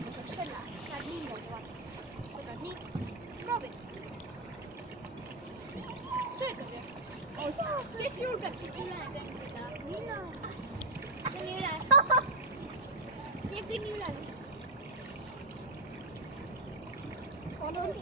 Magnuseks selle. Näed niimoodi vaata. Võtad nii. Proovi. Söödagi. Kes julgeb siin üle tõmbida? Mina. Kõnni üle. Nii kõnni üle siis. Palun.